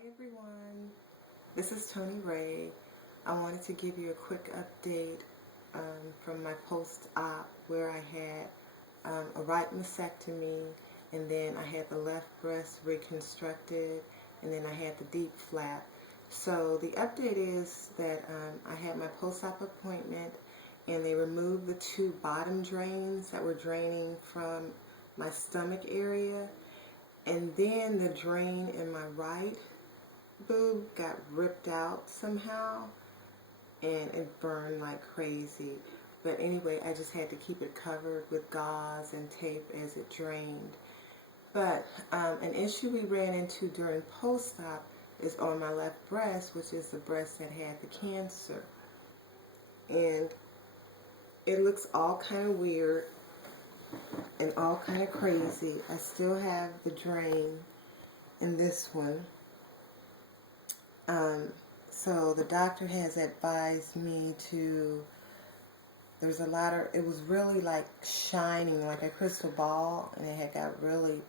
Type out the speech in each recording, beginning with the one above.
Hi everyone, this is Tony Ray. I wanted to give you a quick update from my post-op where I had a right mastectomy, and then I had the left breast reconstructed, and then I had the deep flap. So the update is that I had my post-op appointment and they removed the two bottom drains that were draining from my stomach area, and then the drain in my right boob got ripped out somehow and it burned like crazy. But anyway, I just had to keep it covered with gauze and tape as it drained. But an issue we ran into during post-op is on my left breast, which is the breast that had the cancer. And it looks all kind of weird and all kind of crazy. I still have the drain in this one. So the doctor has advised me to, there's a lot of, it was really like shining like a crystal ball, and it had got really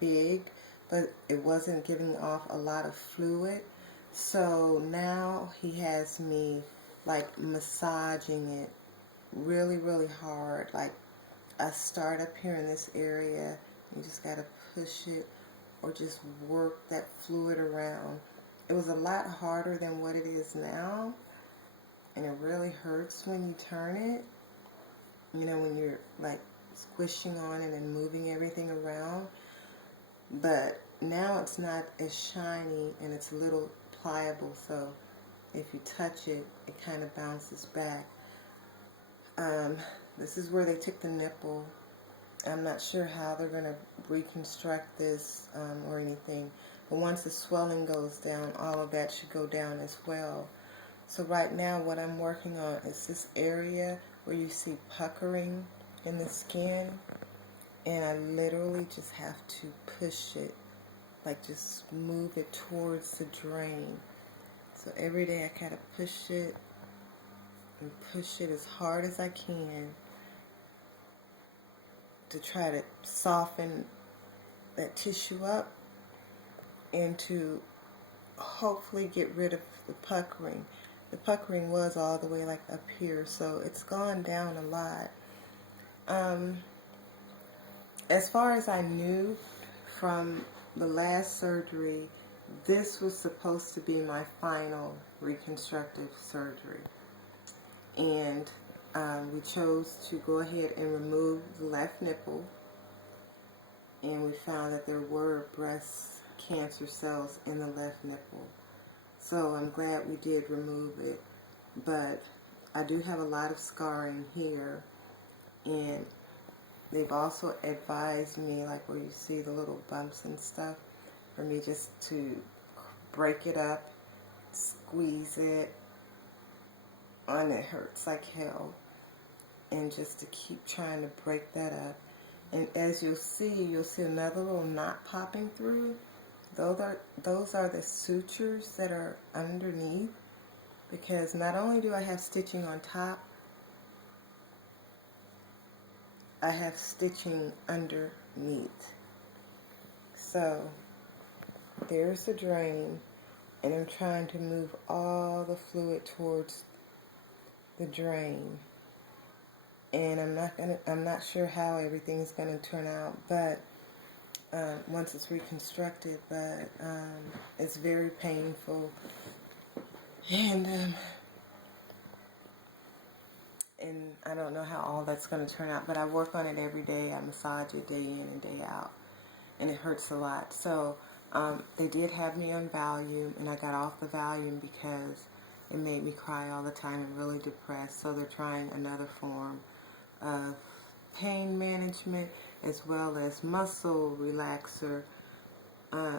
big, but it wasn't giving off a lot of fluid. So now he has me like massaging it really hard. Like I start up here in this area, you just got to push it or just work that fluid around. It was a lot harder than what it is now, and it really hurts when you turn it, you know, when you're like squishing on it and moving everything around. But now it's not as shiny and it's a little pliable, so if you touch it, it kind of bounces back. This is where they took the nipple. I'm not sure how they're going to reconstruct this or anything, but once the swelling goes down, all of that should go down as well. So right now what I'm working on is this area where you see puckering in the skin, and I literally just have to push it, like just move it towards the drain. So every day I kind of push it and push it as hard as I can to try to soften that tissue up and to hopefully get rid of the puckering. The puckering was all the way like up here, so it's gone down a lot. As far as I knew from the last surgery, this was supposed to be my final reconstructive surgery. And we chose to go ahead and remove the left nipple, and we found that there were breast cancer cells in the left nipple. So I'm glad we did remove it, but I do have a lot of scarring here, and they've also advised me, like where you see the little bumps and stuff, for me just to break it up, squeeze it, and it hurts like hell, and just to keep trying to break that up. And as you'll see another little knot popping through. Those are the sutures that are underneath, because not only do I have stitching on top, I have stitching underneath. So there's the drain, and I'm trying to move all the fluid towards the drain. And I'm not sure how everything's gonna turn out, but once it's reconstructed, but it's very painful, and I don't know how all that's going to turn out, but I work on it every day. I massage it day in and day out, and it hurts a lot. So they did have me on Valium, and I got off the Valium because it made me cry all the time and really depressed. So they're trying another form of pain management as well as muscle relaxer.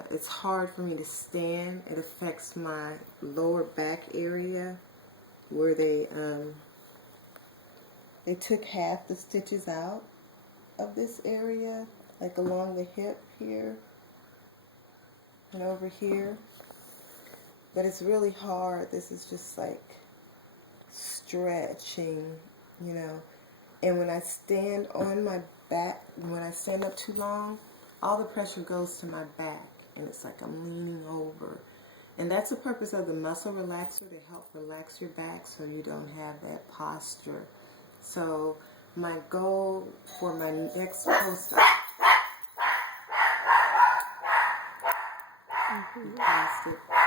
It's hard for me to stand. It affects my lower back area where they took half the stitches out of this area, like along the hip here and over here. But it's really hard. This is just like stretching, you know. And when I stand on my back, when I stand up too long, all the pressure goes to my back. and it's like I'm leaning over. And that's the purpose of the muscle relaxer, to help relax your back so you don't have that posture. So my goal for my next post-op, you passed it.